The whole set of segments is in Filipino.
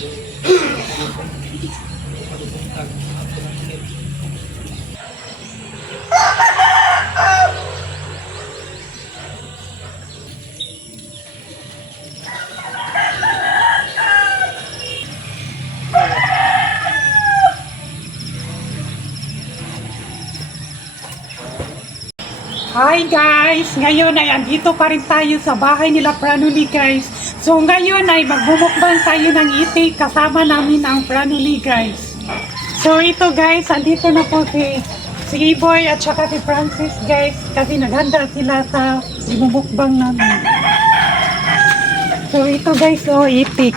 Hi guys! Ngayon ay andito pa rin tayo sa bahay nila Pranuli guys. So ngayon ay magbumukbang tayo ng itik kasama namin ang Pranuli guys. So ito guys, andito na po si Iboy at saka si Francis guys. Kasi naghanda sila sa bumukbang namin. So ito guys, oh itik.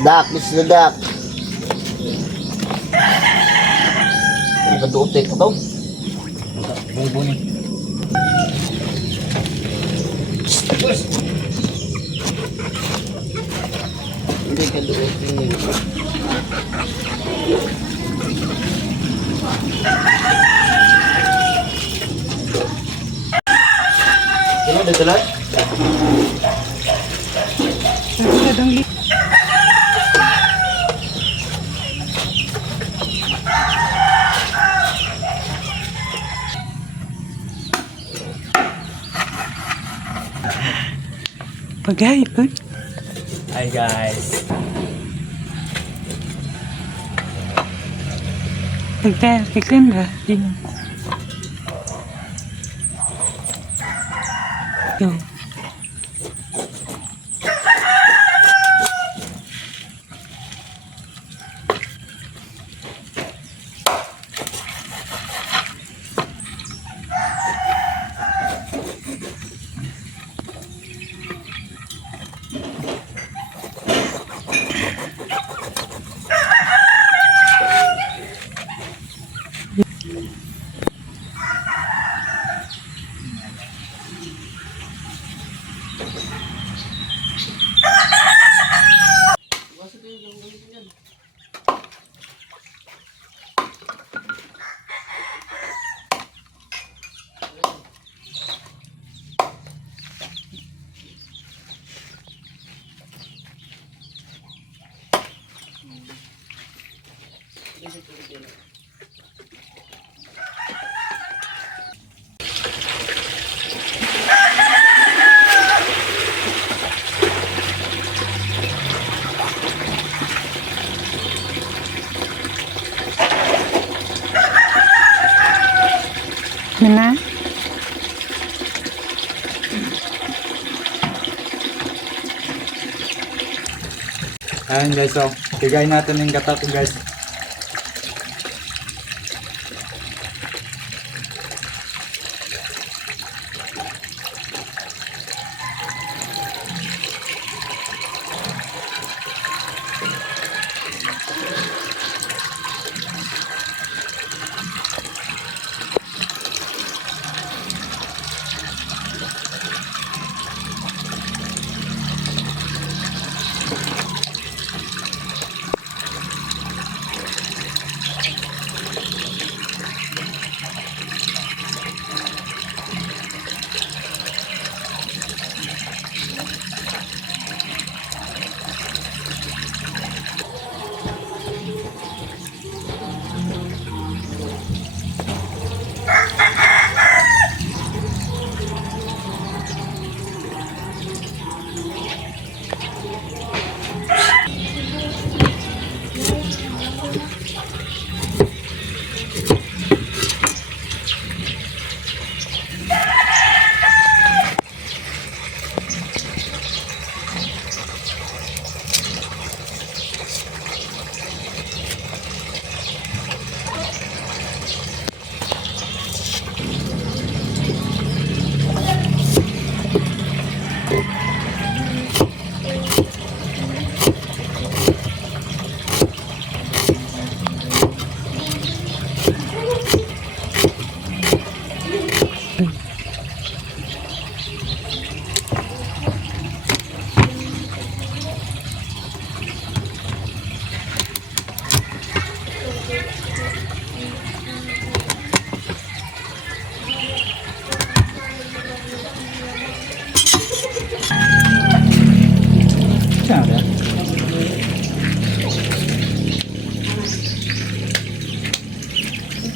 Dak, this is the duck. Ang kaduotek ko daw. Bungbuni. Hindi kaduotek. Ano dito lang? Masyadong Pagay po. Hi guys. Pagkakit ba? Yo. Mana? Ayan guys, so bigay natin yung gata ko guys.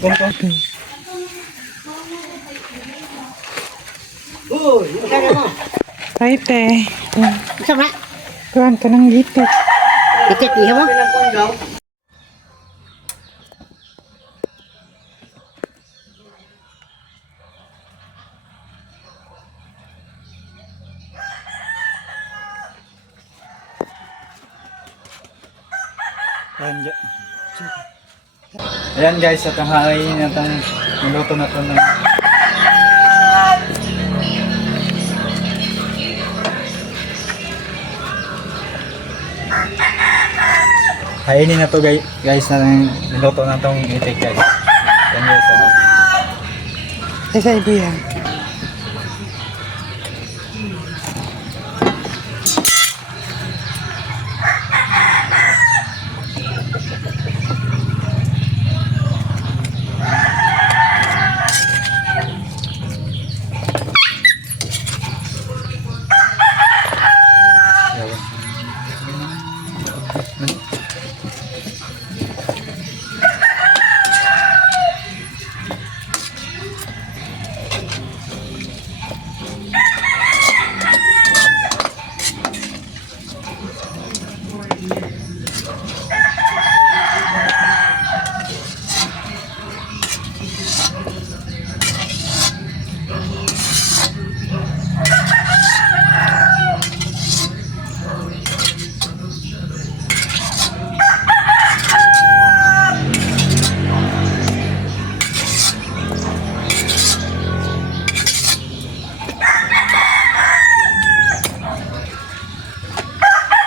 Right eh. Sama. Kuhan ka ng gitik. Itik niya mo. Ayan, ayan guys, at ang hain at ang niluto na ito na. Hainin na to guys na niluto na itong itik guys. Ayan guys. Isa ibo yan.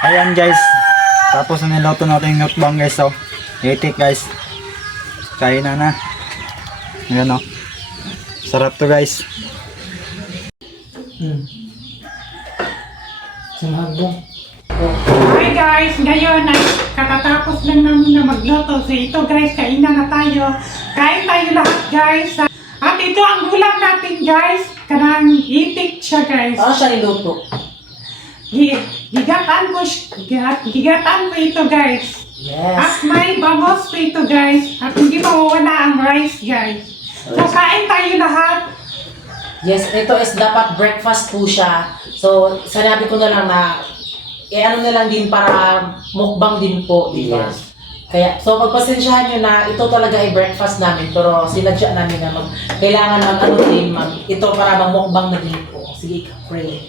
Ayan guys, tapos na niluto natin yung mukbang guys, so itik guys, kain na. Ayan o, sarap to guys. Hi guys, ngayon ay katatapos lang namin na magluto. So ito guys, kainan na tayo. Kain tayo lahat guys. At ito ang ulam natin guys. Kanang itik siya guys. Ano siya niluto? Gigatan ko ito guys. At Yes. may bangos po ito guys. At hindi mawawala ang rice guys. So kain tayo lahat. Yes, ito is dapat breakfast po siya. So, sinabi ko na lang na ano na lang din para mukbang din po, di ba? Yes. Kaya, so pagpasensyahan nyo na ito talaga ay breakfast namin, pero sinadya namin na kailangan ng ano din, ito para mamukbang na din po. Sige, pray.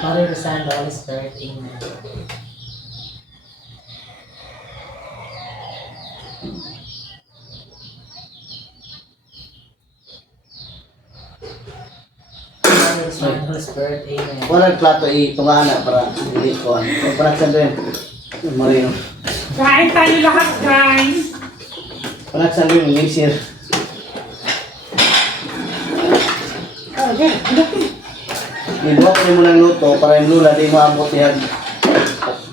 Father, the Son, the Holy Spirit, Amen. Father, the Son, the Holy Spirit, Amen. Walang plato itungana para hindi ko. Panaksan rin. Marino. Kain tayo lahat guys. Panaksan rin yung mixer. Ibuha ko rin mo ng luto para yung lula di maabot yan.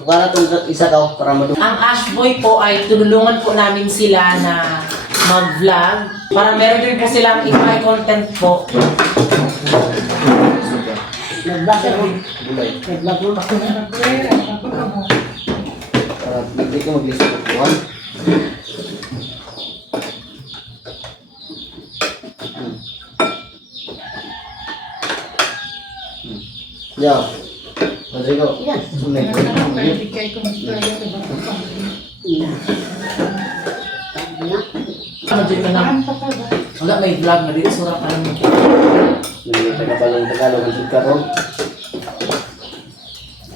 Bukara itong isa ka para madu. Ang Ashboy po ay tulungan po namin sila na mag-vlog para meron din po silang iba content po. Gulay. Para hindi ko mag-list of buwan. Yeah. Rodrigo. Yan. Ano din ka na? Wala, may vlog na dito. Surap ka naman. Hindi tagabalong Tagalog ang karon.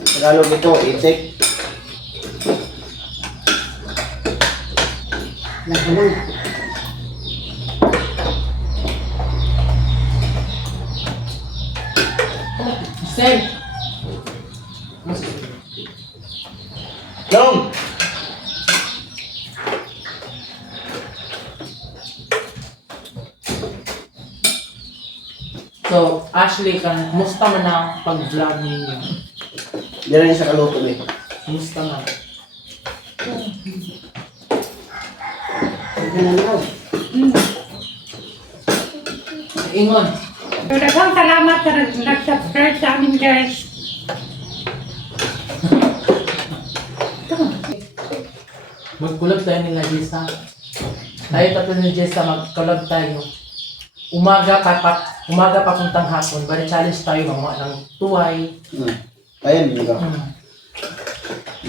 Tagalog ito, itik. Sen! Long! So, Ashley, musta man ang pag-vlog ninyo? Di rin sa kaluto eh. Musta man? Ingon. So daghang salamat sa nag-subscribe sa amin guys. Magkulab tayo nila, Lisa. Tayo tatlo ni Jessa, mag-collab tayo. Umaga papuntang hapon. Bali challenge tayo mga ng tuway. Ayan, lugaw.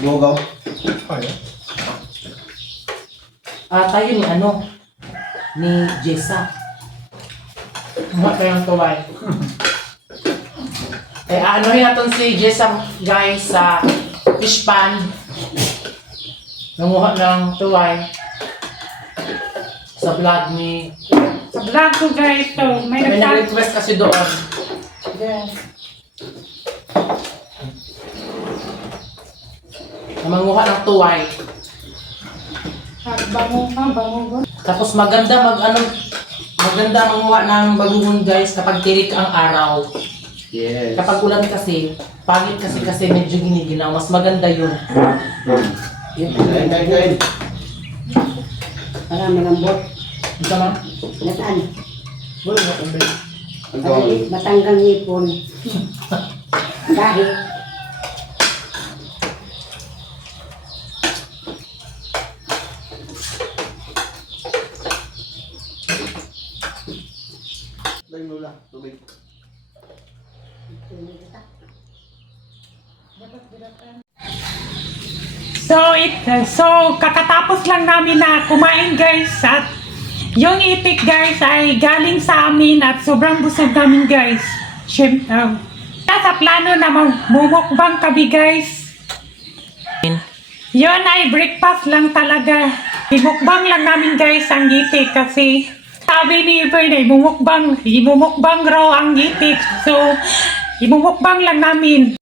Lugaw. Tayo ni ni Jessa. Kumuha tayo ng tuway. Anohin natin si Jessa guys sa fish pan. Nanguha ng tuway. Sa vlog ni... Sa vlog ko guys, so may May nagsabi. nag-request kasi doon. Na manguha ng tuway. Bango. Tapos maganda maganda manguha ng bagungon guys kapag tirik ang araw. Yes. Kapag ulan kasi, pangit kasi medyo giniginaw. Mas maganda yun. Kain. Para malambot. Ito ma? Nataan. Wala na kung Para matanggang ngipon. Dahil. Dahil lula, tubig. So kakatapos lang namin na kumain guys at yung itik guys ay galing sa amin at sobrang busog namin guys. Siyempre, sa plano na magmumukbang kami guys. Yun ay breakfast lang talaga. Imukbang lang namin guys ang itik kasi sabi ni Ibern ay imumukbang raw ang itik. So, imumukbang lang namin.